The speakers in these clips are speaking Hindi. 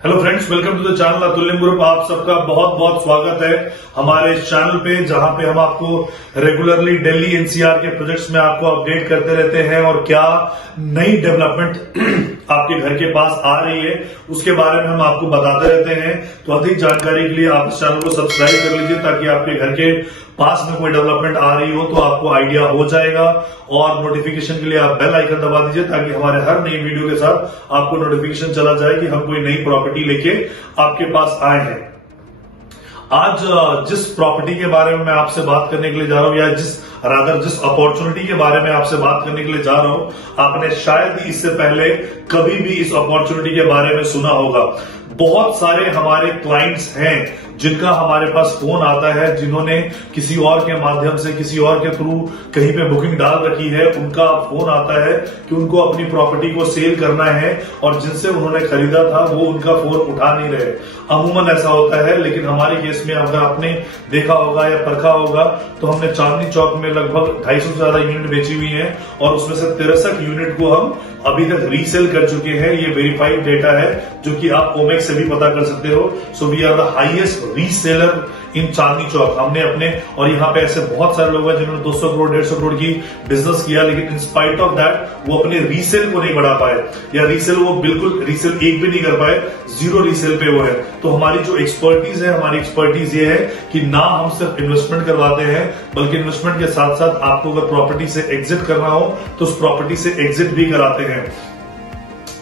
Hello friends, welcome to the channel Atulya group. आप सबका बहुत बहुत स्वागत है हमारे चैनल पे, जहां पे हम आपको रेगुलरली दिल्ली एनसीआर के प्रोजेक्ट्स में आपको अपडेट करते रहते हैं और क्या नई डेवलपमेंट आपके घर के पास आ रही है उसके बारे में हम आपको बताते रहते हैं। तो अधिक जानकारी के लिए आप इस चैनल को सब्सक्राइब कर लीजिए ताकि आपके घर के पास में कोई डेवलपमेंट आ रही हो तो आपको आइडिया हो जाएगा। और नोटिफिकेशन के लिए आप बेल आइकन दबा दीजिए ताकि हमारे हर नई वीडियो के साथ आपको नोटिफिकेशन चला जाए कि हम कोई नई प्रॉपर्टी लेके आपके पास आए हैं। आज जिस प्रॉपर्टी के बारे में मैं आपसे बात करने के लिए जा रहा हूं या जिस अपॉर्चुनिटी के बारे में आपसे बात करने के लिए जा रहा हूं, आपने शायद ही इससे पहले कभी भी इस अपॉर्चुनिटी के बारे में सुना होगा। बहुत सारे हमारे क्लाइंट्स हैं जिनका हमारे पास फोन आता है, जिन्होंने किसी और के माध्यम से किसी और के थ्रू कहीं पे बुकिंग डाल रखी है। उनका फोन आता है कि उनको अपनी प्रॉपर्टी को सेल करना है और जिनसे उन्होंने खरीदा था वो उनका फोन उठा नहीं रहे। अमूमन ऐसा होता है, लेकिन हमारे केस में अगर आपने देखा होगा या परखा होगा तो हमने चांदनी चौक में लगभग 250 से ज्यादा यूनिट बेची हुई है और उसमें से 63 यूनिट को हम अभी तक रीसेल कर चुके हैं। ये वेरीफाइड डेटा है जो कि आप ओमेक्स से भी पता कर सकते हो। So we are the highest reseller in Chandni Chowk. हमने अपने और यहाँ पे ऐसे बहुत सारे लोग हैं जिन्होंने 200 करोड़ 150 करोड़ की बिजनेस किया, लेकिन इन स्पाइट ऑफ दैट वो अपने रीसेल को नहीं बढ़ा पाए या रीसेल वो बिल्कुल रीसेल एक भी नहीं कर पाए, जीरो रीसेल पे वो है। तो हमारी जो एक्सपर्टीज है, हमारी एक्सपर्टीज ये है कि ना हम सिर्फ इन्वेस्टमेंट करवाते हैं बल्कि इन्वेस्टमेंट के साथ साथ आपको अगर प्रॉपर्टी से एग्जिट करना हो तो उस प्रॉपर्टी से एग्जिट भी कराते हैं।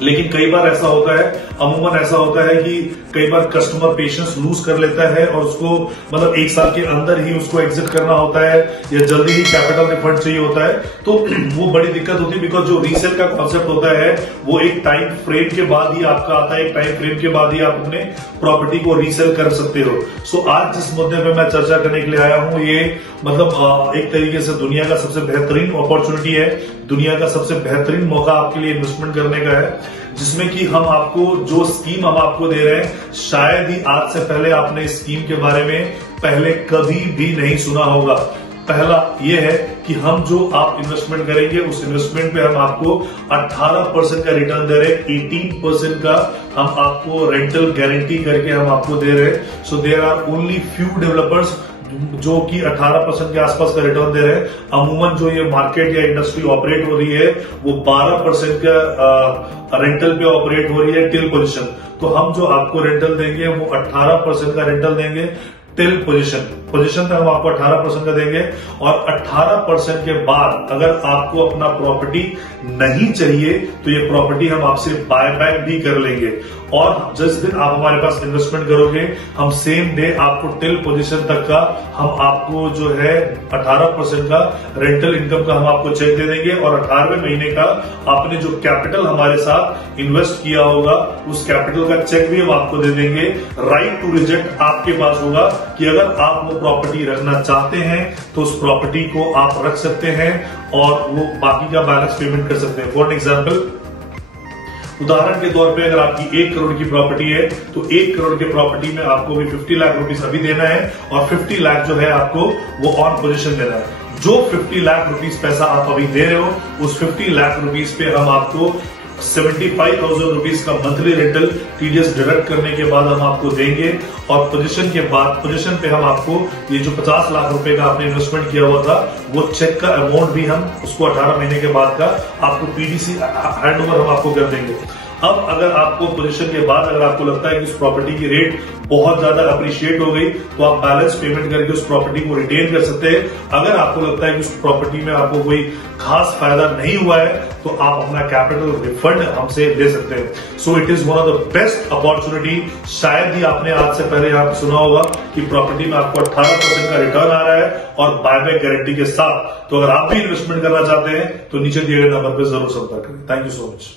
लेकिन कई बार ऐसा होता है, अमूमन ऐसा होता है कि कई बार कस्टमर पेशेंस लूज कर लेता है और उसको मतलब 1 साल के अंदर ही उसको एग्जिट करना होता है या जल्दी ही कैपिटल रिफंड चाहिए होता है, तो वो बड़ी दिक्कत होती है। बिकॉज जो रीसेल का कॉन्सेप्ट होता है वो एक टाइम फ्रेम के बाद ही आपका आता है, एक टाइम फ्रेम के बाद ही आप अपने प्रॉपर्टी को रीसेल कर सकते हो। सो आज जिस मुद्दे पे मैं चर्चा करने के लिए आया हूं, ये मतलब एक तरीके से दुनिया का सबसे बेहतरीन अपॉर्चुनिटी है, दुनिया का सबसे बेहतरीन मौका आपके लिए इन्वेस्टमेंट करने का है, जिसमें कि हम आपको जो स्कीम हम आपको दे रहे हैं, शायद ही आज से पहले आपने इस स्कीम के बारे में पहले कभी भी नहीं सुना होगा। पहला ये है कि हम जो आप इन्वेस्टमेंट करेंगे उस इन्वेस्टमेंट पे हम आपको 18% का रिटर्न दे रहे हैं, 18% का हम आपको रेंटल गारंटी करके हम आपको दे रहे हैं। So there are only few developers जो कि 18% के आसपास का रिटर्न दे रहे हैं। अमूमन जो ये मार्केट या इंडस्ट्री ऑपरेट हो रही है वो 12% का रेंटल पे ऑपरेट हो रही है टिल पोजीशन। तो हम जो आपको रेंटल देंगे वो 18% का रेंटल देंगे टिल पोजीशन पे हम आपको 18% का देंगे। और 18% के बाद अगर आपको अपना प्रॉपर्टी नहीं चाहिए तो ये प्रॉपर्टी हम आपसे बाय बैक भी कर लेंगे। और जिस दिन आप हमारे पास इन्वेस्टमेंट करोगे हम सेम डे आपको टिल पोजीशन तक का हम आपको जो है 18% का रेंटल इनकम का हम आपको चेक दे देंगे। और 18वें महीने का आपने जो कैपिटल हमारे साथ इन्वेस्ट किया होगा उस कैपिटल का चेक भी हम आपको दे देंगे। राइट टू रिजेक्ट आपके पास होगा कि अगर आप वो प्रॉपर्टी रखना चाहते हैं तो उस प्रॉपर्टी को आप रख सकते हैं और वो बाकी का बैलेंस पेमेंट कर सकते हैं। फॉर एग्जाम्पल, उदाहरण के तौर पे अगर आपकी 1 करोड़ की प्रॉपर्टी है तो 1 करोड़ की प्रॉपर्टी में आपको भी 50 लाख रुपीस अभी देना है और 50 लाख जो है आपको वो ऑन पोजीशन देना है। जो 50 लाख रुपीस पैसा आप अभी दे रहे हो उस 50 लाख रुपीस पे हम आपको 75,000 रुपीज का मंथली रेंटल टीडीएस डिडक्ट करने के बाद हम आपको देंगे। और पोजीशन पे हम आपको ये जो 50 लाख रुपए का आपने इन्वेस्टमेंट किया हुआ था वो चेक का अमाउंट भी हम उसको 18 महीने के बाद का आपको पीडीसी हैंडओवर हम आपको कर देंगे। अब अगर आपको पोजीशन के बाद अगर आपको लगता है कि उस प्रॉपर्टी की रेट बहुत ज्यादा अप्रिशिएट हो गई तो आप बैलेंस पेमेंट करके उस प्रॉपर्टी को रिटेन कर सकते हैं। अगर आपको लगता है कि उस प्रॉपर्टी में आपको कोई खास फायदा नहीं हुआ है तो आप अपना कैपिटल रिफंड हमसे ले सकते हैं। So it is one of the best opportunity. शायद ही आपने आज से पहले यहाँ पे सुना होगा कि प्रॉपर्टी में आपको 18% का रिटर्न आ रहा है और बायबैक गारंटी के साथ। तो अगर आप भी इन्वेस्टमेंट करना चाहते हैं तो नीचे दिए गए नंबर पर जरूर संपर्क करें। Thank you so much.